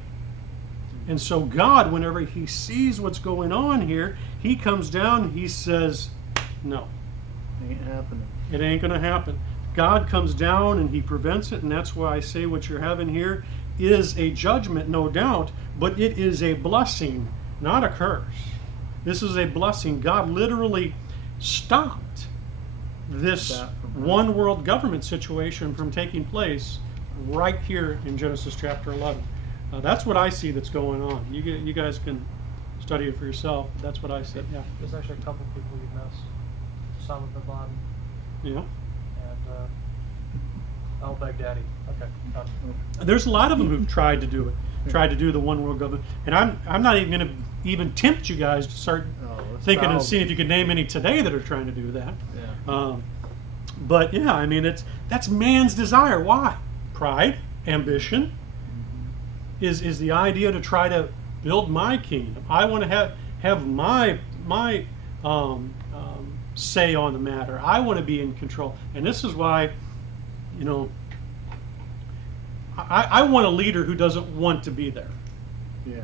And so God, whenever he sees what's going on here, he comes down and he says, no, Ain't happening. it ain't going to happen. God comes down and he prevents it, and that's why I say what you're having here is a judgment, no doubt, but it is a blessing, not a curse. This is a blessing. God literally stopped this one world government situation from taking place right here in Genesis chapter 11. That's what I see that's going on. You guys can study it for yourself. That's what I see. Yeah. There's actually a couple people you missed. Some of the bottom Yeah. and al-Baghdadi. Okay. Done. There's a lot of them who've tried to do it, tried to do the one world government, and I'm not even going to even tempt you guys to start it's thinking and thousands. seeing if you can name any today that are trying to do that. Yeah. But yeah, I mean that's man's desire. Why? Pride, ambition, is the idea to try to build my kingdom. I want to have my say on the matter. I want to be in control, and this is why, I want a leader who doesn't want to be there. Yeah.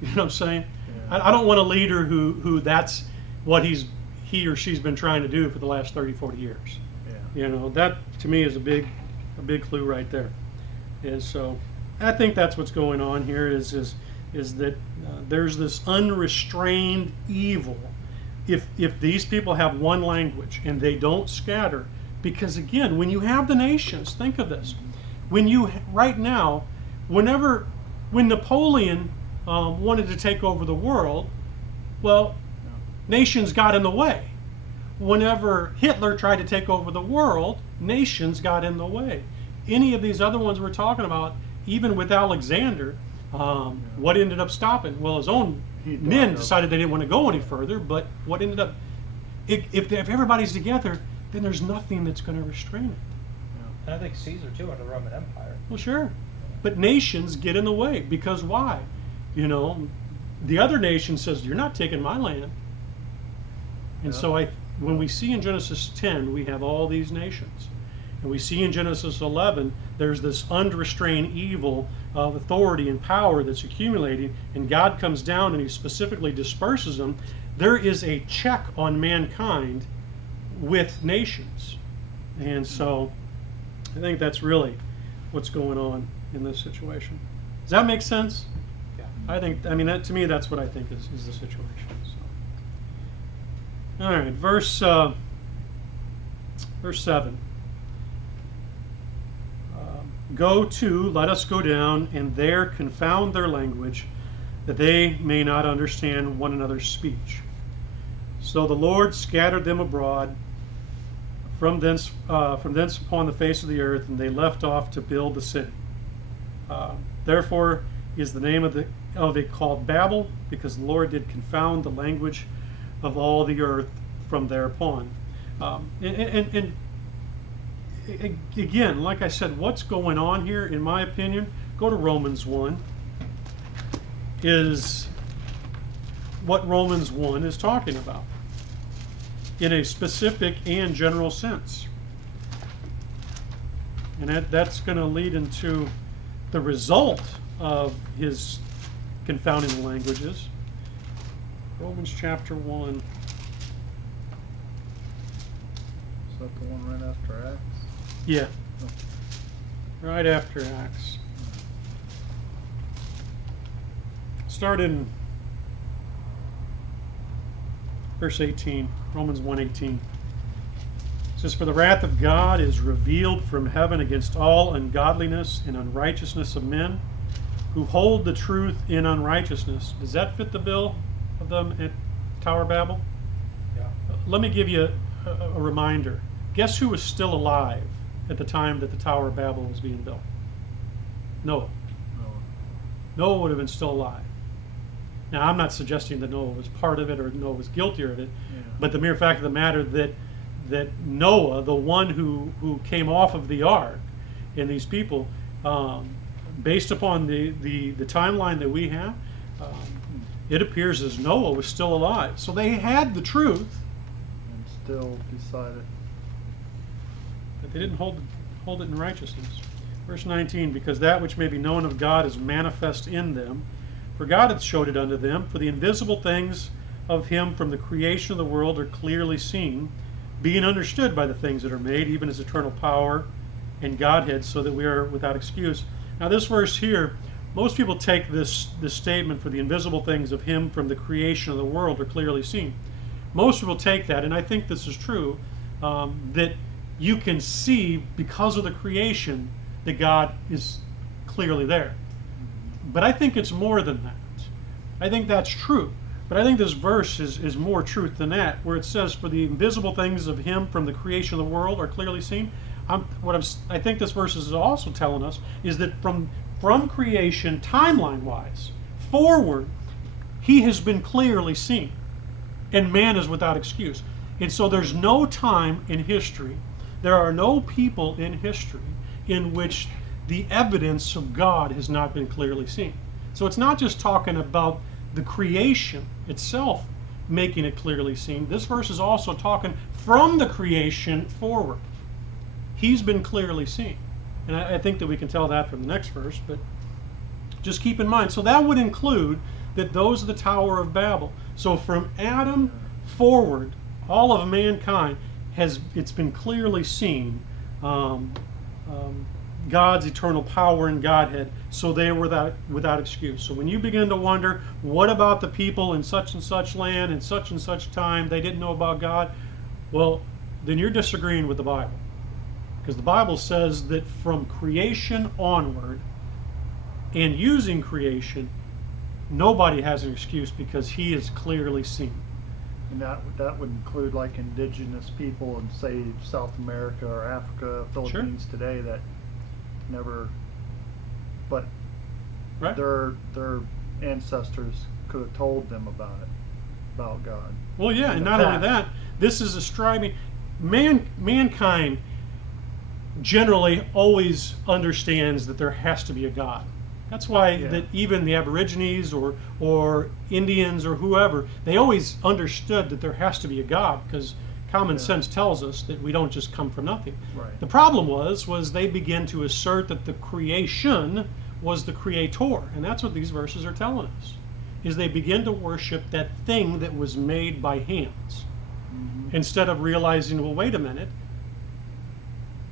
You know what I'm saying? Yeah. I don't want a leader who that's what he or she's been trying to do for the last 30, 40 years. Yeah. That to me is a big clue right there. And so I think that's what's going on here is that there's this unrestrained evil. If these people have one language and they don't scatter, because again, when you have the nations, think of this. Right now, when Napoleon wanted to take over the world, well, nations got in the way. Whenever Hitler tried to take over the world, nations got in the way. Any of these other ones we're talking about, even with Alexander, what ended up stopping? Well, his own men decided they didn't want to go any further, but what ended up, if everybody's together, then there's nothing that's going to restrain it. And I think Caesar too under the Roman Empire. Well, sure. But nations get in the way, because why? The other nation says, you're not taking my land. And so when we see in Genesis 10, we have all these nations. And we see in Genesis 11, there's this unrestrained evil of authority and power that's accumulating, and God comes down and he specifically disperses them. There is a check on mankind with nations. And so I think that's really what's going on in this situation. Does that make sense? Yeah. That, to me, that's what I think is the situation. So. All right, verse 7. Go to, let us go down, and there confound their language, that they may not understand one another's speech. So the Lord scattered them abroad from thence upon the face of the earth, and they left off to build the city. Therefore is the name of it called Babel, because the Lord did confound the language of all the earth from thereupon. And again, like I said, what's going on here, in my opinion, go to Romans 1, is what Romans 1 is talking about in a specific and general sense. And that's going to lead into the result of his confounding the languages. Romans chapter 1. Is that the one right after Acts? Yeah. Right after Acts. Start in verse 18, Romans 1:18. It says, "For the wrath of God is revealed from heaven against all ungodliness and unrighteousness of men who hold the truth in unrighteousness." Does that fit the bill of them at Tower Babel? Yeah. Let me give you a reminder. Guess who was still alive at the time that the Tower of Babel was being built? Noah. Noah would have been still alive. Now, I'm not suggesting that Noah was part of it or Noah was guilty of it, but the mere fact of the matter that Noah, the one who came off of the ark, and these people, based upon the timeline that we have, it appears as Noah was still alive. So they had the truth, And still decided. but they didn't hold it in righteousness. Verse 19, "Because that which may be known of God is manifest in them, for God hath showed it unto them. For the invisible things of him from the creation of the world are clearly seen, being understood by the things that are made, even his eternal power and Godhead, so that we are without excuse." Now this verse here, most people take this statement, "For the invisible things of him from the creation of the world are clearly seen." Most people take that, and I think this is true, that you can see because of the creation that God is clearly there. But I think it's more than that. I think that's true. But I think this verse is more truth than that, where it says, "For the invisible things of him from the creation of the world are clearly seen." I think this verse is also telling us is that from creation, timeline-wise, forward, he has been clearly seen. And man is without excuse. And so there's no time in history, there are no people in history in which the evidence of God has not been clearly seen. So it's not just talking about the creation itself making it clearly seen. This verse is also talking from the creation forward. He's been clearly seen. And I think that we can tell that from the next verse, but just keep in mind. So that would include that those are the Tower of Babel. So from Adam forward, all of mankind it's been clearly seen. God's eternal power and Godhead, so they were without excuse. So when you begin to wonder, what about the people in such and such land and such time, they didn't know about God? Well, then you're disagreeing with the Bible. Because the Bible says that from creation onward, and using creation, nobody has an excuse because he is clearly seen. And that would include like indigenous people in, say, South America or Africa, Philippines today that never, but Right? their ancestors could have told them about it, about God. Well, yeah, in and the not only past. that, this is a striving. Mankind generally always understands that there has to be a God. That's why that even the Aborigines or Indians or whoever, they always understood that there has to be a God, because common sense tells us that we don't just come from nothing. Right. The problem was they began to assert that the creation was the creator, and that's what these verses are telling us, is they begin to worship that thing that was made by hands, instead of realizing, well, wait a minute,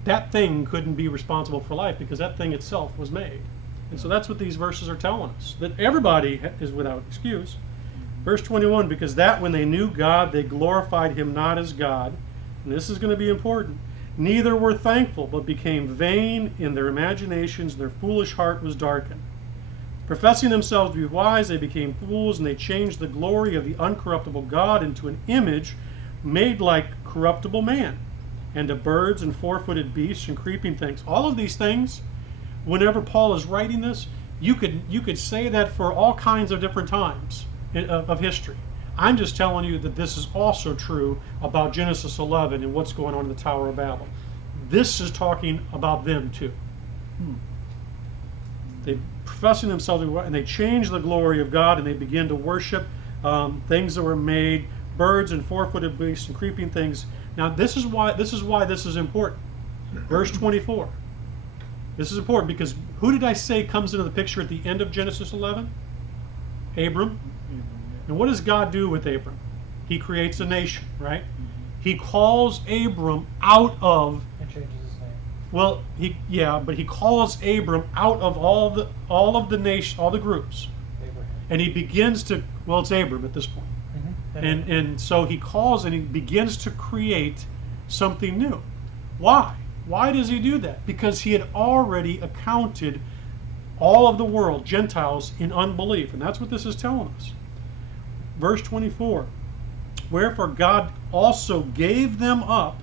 that thing couldn't be responsible for life because that thing itself was made. And so that's what these verses are telling us, that everybody is without excuse. Verse 21, "Because that when they knew God, they glorified him not as God," and this is going to be important, "neither were thankful, but became vain in their imaginations, and their foolish heart was darkened. Professing themselves to be wise, they became fools, and they changed the glory of the uncorruptible God into an image made like corruptible man, and to birds and four-footed beasts and creeping things. All of these things, whenever Paul is writing this, you could say that for all kinds of different times of history. I'm just telling you that this is also true about Genesis 11 and what's going on in the Tower of Babel. This is talking about them too. They professing themselves, and they change the glory of God, and they begin to worship things that were made, birds and four-footed beasts and creeping things. Now this is why this is important. Verse 24. This is important because who did I say comes into the picture at the end of Genesis 11? Abram. And what does God do with Abram? He creates a nation, right? He calls Abram out of. And changes his name. Well, but he calls Abram out of all of the nation, all the groups, Abraham. and he begins to. Well, it's Abram at this point, and so he calls and he begins to create something new. Why? Why does he do that? Because he had already accounted all of the world, Gentiles, in unbelief, and that's what this is telling us. Verse 24. Wherefore God also gave them up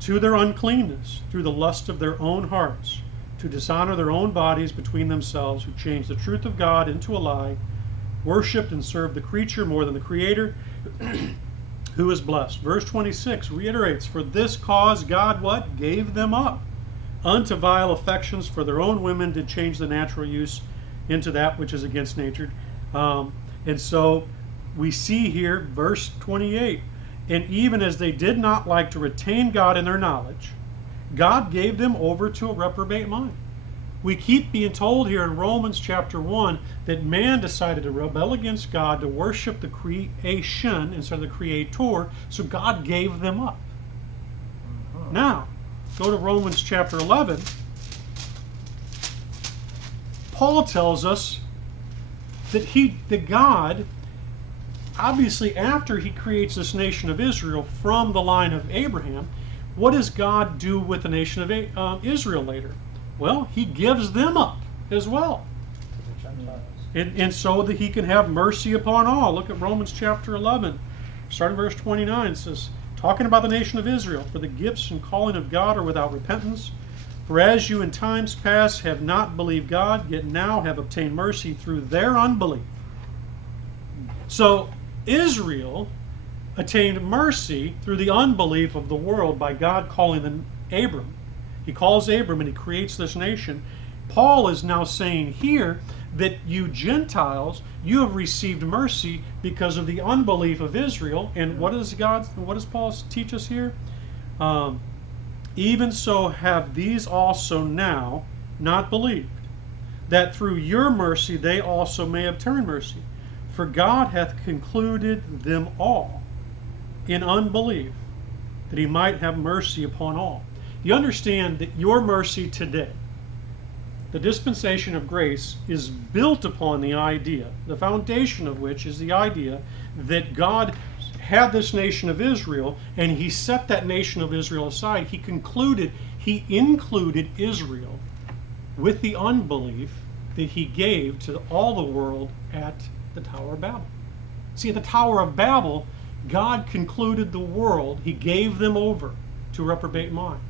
to their uncleanness through the lust of their own hearts, to dishonor their own bodies between themselves, who changed the truth of God into a lie, worshipped and served the creature more than the Creator, who is blessed. Verse 26 reiterates, for this cause God what? Gave them up unto vile affections, for their own women did change the natural use into that which is against nature. And so we see here, verse 28, and even as they did not like to retain God in their knowledge, God gave them over to a reprobate mind. We keep being told here in Romans chapter 1 that man decided to rebel against God, to worship the creation instead of the Creator, so God gave them up. Now, go to Romans chapter 11. Paul tells us that God, obviously after he creates this nation of Israel from the line of Abraham, what does God do with the nation of Israel later? Well, he gives them up as well. To the Gentiles. And so that he can have mercy upon all. Look at Romans chapter 11, starting verse 29. It says, talking about the nation of Israel, for the gifts and calling of God are without repentance. For as you in times past have not believed God, yet now have obtained mercy through their unbelief. So Israel attained mercy through the unbelief of the world by God calling them Abram. He calls Abram and he creates this nation. Paul is now saying here that you Gentiles, you have received mercy because of the unbelief of Israel. And what does Paul teach us here? Even so have these also now not believed, that through your mercy they also may obtain mercy. For God hath concluded them all in unbelief, that he might have mercy upon all. You understand that your mercy today, the dispensation of grace, is built upon the idea, the foundation of which is the idea that God had this nation of Israel, and he set that nation of Israel aside. He included Israel with the unbelief that he gave to all the world at the Tower of Babel. See, at the Tower of Babel, God concluded the world. He gave them over to reprobate mind.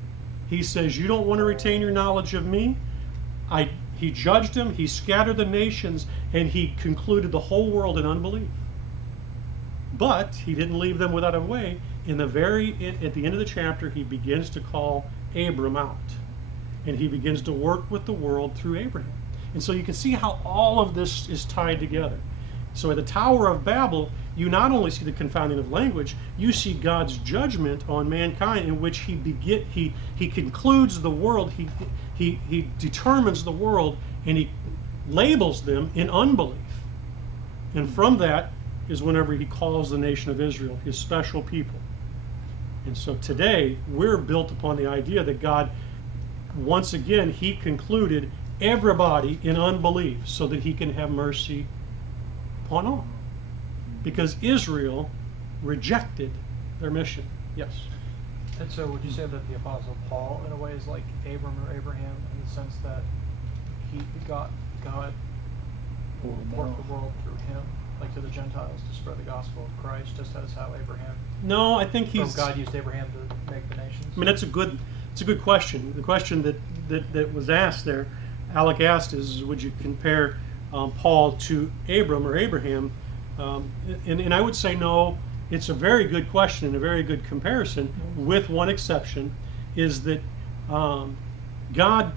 He says, you don't want to retain your knowledge of me? He judged them, he scattered the nations, and he concluded the whole world in unbelief. But he didn't leave them without a way. At the end of the chapter, he begins to call Abram out. And he begins to work with the world through Abraham. And so you can see how all of this is tied together. So at the Tower of Babel, you not only see the confounding of language, you see God's judgment on mankind, in which he concludes the world, he determines the world, and he labels them in unbelief. And from that is whenever he calls the nation of Israel his special people. And so today, we're built upon the idea that God, once again, he concluded everybody in unbelief so that he can have mercy upon all. Because Israel rejected their mission. Yes? And so would you say that the Apostle Paul, in a way, is like Abram or Abraham, in the sense that God will report the world through him, like to the Gentiles, to spread the gospel of Christ, just as how Abraham, No, I think or he's. God used Abraham to make the nations. I mean, it's a good question. The question that was asked there, Alec asked, is would you compare Paul to Abram or Abraham? And I would say no. It's a very good question and a very good comparison, with one exception, is that God,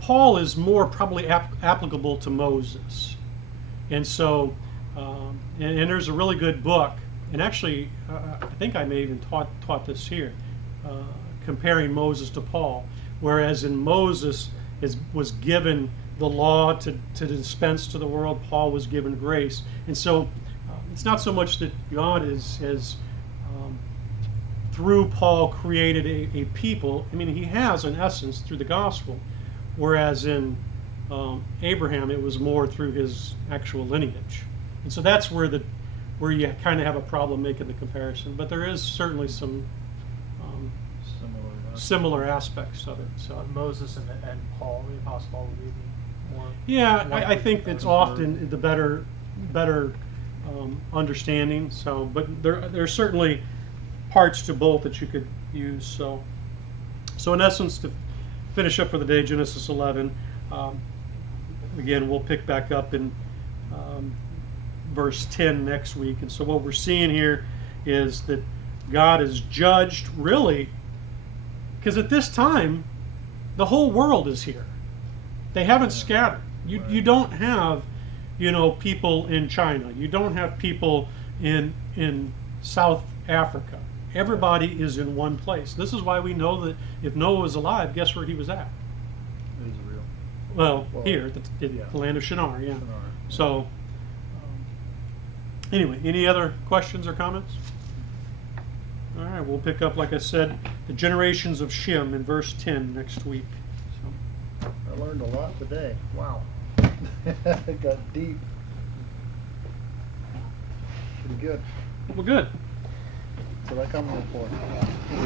Paul is more probably applicable to Moses. And so, and there's a really good book, and actually, I think I may even taught this here, comparing Moses to Paul. Whereas in Moses was given the law to dispense to the world, Paul was given grace. And so, it's not so much that God has through Paul created a people. I mean, he has in essence through the gospel, whereas in Abraham it was more through his actual lineage. And so that's where you kind of have a problem making the comparison. But there is certainly some similar aspects of it. So Moses and Paul, the Apostle Paul, would be the more. yeah, I think that's often the better understanding. So, but there's certainly parts to both that you could use. So in essence, to finish up for the day, Genesis 11. Again, we'll pick back up in verse 10 next week. And so what we're seeing here is that God is judged, really, because at this time, the whole world is here. They haven't scattered. You don't have, people in China. You don't have people in South Africa. Everybody is in one place. This is why we know that if Noah was alive, guess where he was at? Israel. Well, here, the land of Shinar, yeah. Shinar. So, anyway, any other questions or comments? All right, we'll pick up, like I said, the generations of Shem in verse 10 next week. So. I learned a lot today. Wow. It got deep. Pretty good. Well, good. That's what I come here for.